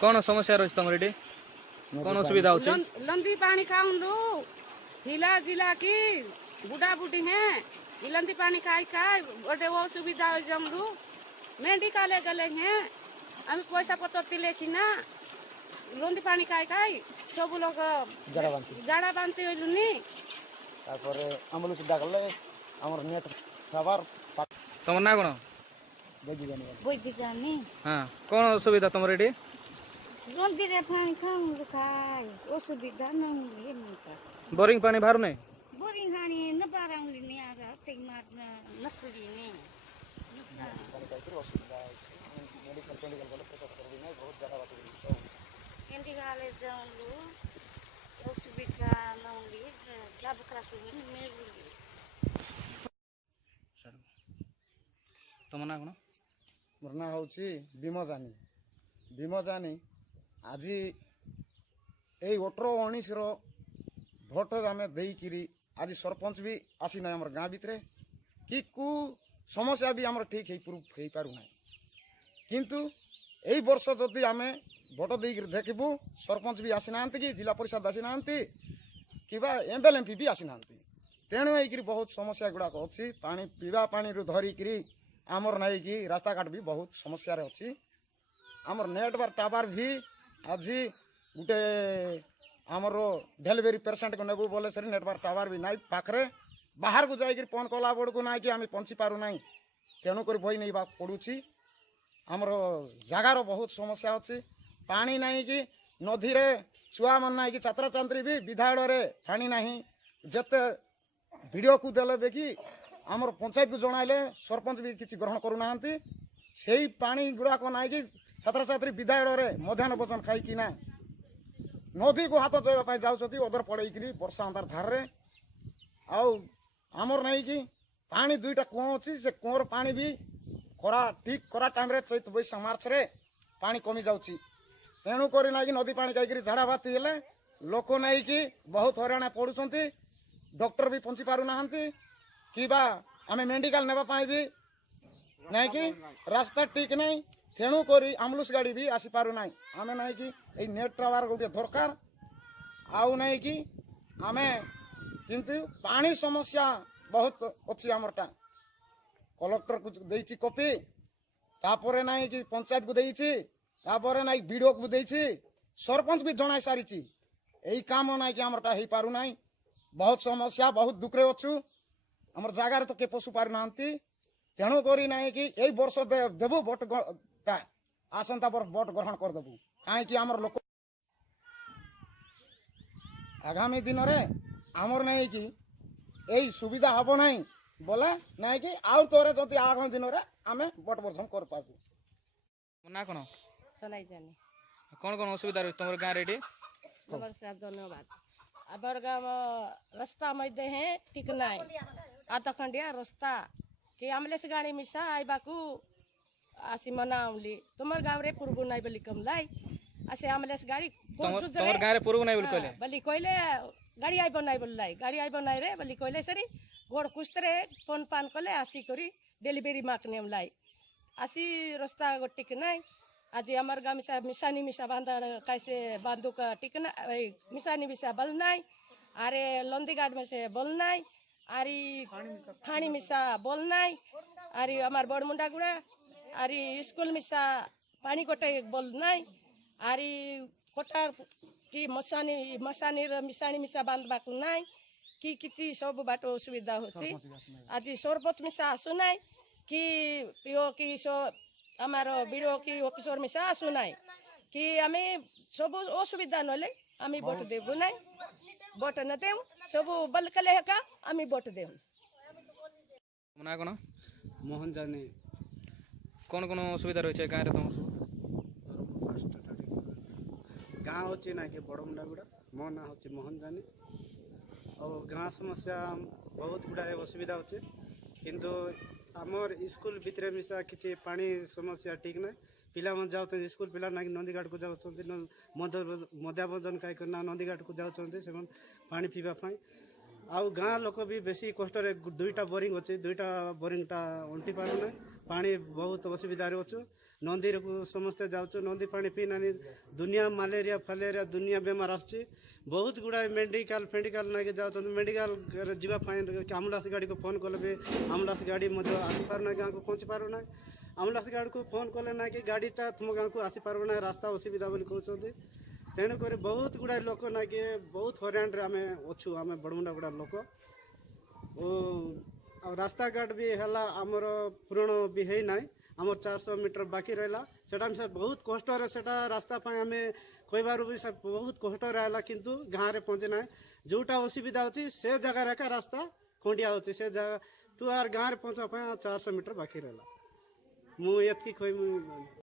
कौन समस्या रही तुम ये कौन असुविधा होची लंदी पानी खाऊंलू हिला जिला की बुढ़ा बुढ़ी हैं लंदी पानी खाई खाई बड़े वो सुविधा हो जमलू मेडिकल गले हैं हम पैसा पतर तिले सीना लंदी पानी खाई खाई सब लोग जाड़ा बांधते होलुनी तारपरे आम्बुलेंस सुविधा कले हमर नेट खबर तुम ना कौन बुझी जानी हाँ कौन असुविधा तुम ये लंदी रे पानी खाऊंलू खाई असुविधा नहीं है बोरिंग पानी बाहर नहीं बोरिंग खानी न बारांगली नहीं आ रहा ते मार नसरी नहीं मेडिकल जाऊंलू असुविधा नौली क्लब क्रासुन मेलुली तुम ना कौन मोर ना होची भीमजानी आज यही 18-19 रो भोट आम देकरी आज सरपंच भी आसी ना गाँ भितर कि कु समस्या भी आम ठीक हो पारना किंतु यही वर्ष जदि आम भोट देकर देखबू सरपंच भी आसी ना कि जिला परिषद आसी ना कि एमएलएमपी भी आसी ना तेणु होकर बहुत समस्या गुड़ाक अच्छी पानी पीवा पानी धरिकी आमर नाई कि रास्ता घाट भी बहुत समस्या अच्छी आमर नेटवर्क टावर भी आज गोटे आमर डेलीवरी पेसेंट को नेबू बोले सर नेटवर्क टावर भी नाई पाखरे बाहर को जाकर फोन कला बड़ को ना कि आम पहुँची पारू ना तेणुक बही नहीं पड़ुची आमर जगार बहुत समस्या अच्छी पानी नहीं कि नदी रे छुआ मन ना कि छात्र छात्री भी विधाड़े पानी नहीं जिते वीडियो को देले बेकि आमर पंचायत को जणाइले सरपंच भी किसी ग्रहण करूना से पानी गुड़ाक ना कि छात्र छात्री विधाड़े मध्याह्न भोजन खाई ना नदी को हाथ धोवा जाऊँच ओदर पड़ेकरी वर्षा अंधार धार आमर नहीं कि पानी दुईटा कुआ अच्छी से कुआर पानी भी खरा ठीक खरा टाइम रे चैत बैशाख मार्च रे पानी कमी जाऊँगी तेणुक ना कि नदी पानी खाई झाड़ा बाती हेले लोक नहीं कि बहुत हराण पड़ुंट डॉक्टर भी पहुँची पारना कि आम मेडिकल नेबा भी नहीं कि रास्ता ठीक नहीं तेणुक आम्बुलेंस गाड़ी भी आसी पारना आम नहीं कि नेट टावर गोटे दरकार आउ नहीं कि आम किंतु पानी समस्या बहुत अच्छी आमरटा कलेक्टर को देची कॉपी तापर नहीं कि पंचायत को देची तापर नहीं बीडीओ को देची सरपंच भी जनाई सारी यही काम नहीं कि आमरटा हो पारना बहुत समस्या बहुत दुखरे अच्छु आमर जगार तो के पशु पार ना तेणुक नहीं कि यही वर्ष देवु भोट आसंता वर्ष भोट ग्रहण करदेबू कहीं आमर लोक आगामी दिन में आमर नहीं कि यही सुविधा हम ना बोले नहीं कि आउ तोरे जदि आगामी दिन में आम भोट वर्षन कर पाबू ना कौन सुनाई जानी कौन कौन असुविधा रही तुम गाँव रे नमस्कार धन्यवाद आबर गाँव रास्ता मध्य है ठीक ना आता खंडिया रास्ता कि आमलेस गाड़ी मिसा आईबा को आसी मना आमली तुमर गाँव रे पूर्व नाई बली कम लाई आसे आमलेस गाड़ी तुमर गाँव रे पूर्व नाई बोल कहले बली कहले गाड़ी आई बनाई बोल लाई गाड़ी आई बनाई रे बली कहले सरी गोड़ कुस्तरे फोन पान कले आसी करी डेलीवरी माकने लाई आसी रास्ता गो टिक नाई आज हमार गाँव मिसा मिसानी मिसा बांधा कैसे बांधू का टिक ना मिसानी मिसा बल नाई अरे लंदी गाड़ में से बोल नाई आरी खानी मिसा बोल नाई आरी हमार बड़ मुंडा गुड़ा आरी स्कूल मिसा पानी कोटे बोल नाई आरी कोटार की मसानी मसानी मिसानी मिसा बांधवा को नाई कि किसी सब बाटो सुविधा होची आज सरपंच मिसा आसु नाई कि पिओ की सो हमार बीडीओ की ऑफिसर मिसा आसु नाई कि आमे सब असुविधा नले आमी भोट देबू नाई भोट न देऊ सब बल कले का आमी भोट देऊ ना कौन मोहन जानी कौन कौन असुविधा रही है गाँव रे तुम गाँ होची ना कि बड़ मुंडा गुड़ा मो ना होची मोहन जानी और गाँ समस्या बहुत गुड़ाए असुविधा होचे किंतु आमर स्कूल भितर मिसा किसी पानी समस्या ठीक ना पिला मन जाओ स्कूल पिला ना नदीघाट को जाऊँ मध्या भोजन खाई करना नदीघाट को जाऊँ से पानी पीवा आउ गाँ लोक भी बेसी कष्ट दुईटा बोरिंग अच्छे दुईटा बोरिंग टा अंटी पार ना पानी बहुत असुविधा अच्छु नदी को समस्ते जाऊँ नदी पानी पी नानी दुनिया मलेरिया फालेरिया दुनिया बेमार आसुची बहुत गुड़ाए मेडिकल फेडिकल नाकि जाऊँ मेडिकल जावाई आम्बुलांस गाड़ी को फोन कले भी आम्बुलांस गाड़ी आसीपारना गाँव को पहुँची पारना आम्बुलांस गाड़ी को फोन कले ना कि गाड़ीटा तुम गाँव को आसीपारना रास्ता असुविधा बोली कहते तेणुक बहुत गुड़ाए लोक ना कि बहुत हरान आम अच्छु आम बड़मुंडा गुड़ा लोक रास्ता घाट भी है आमर पूरण भी है ना आमर 400 मीटर बाकी रहा से बहुत कष्ट से रास्ता आम कहबार भी बहुत कष्ट रहा किंतु गाँव में पहुँचे ना जोटा असुविधा अच्छी से जगह का रास्ता खंडिया होती से जगह टू आर गाँव में पहुँचा 400 मीटर बाकी रहा मुझे कह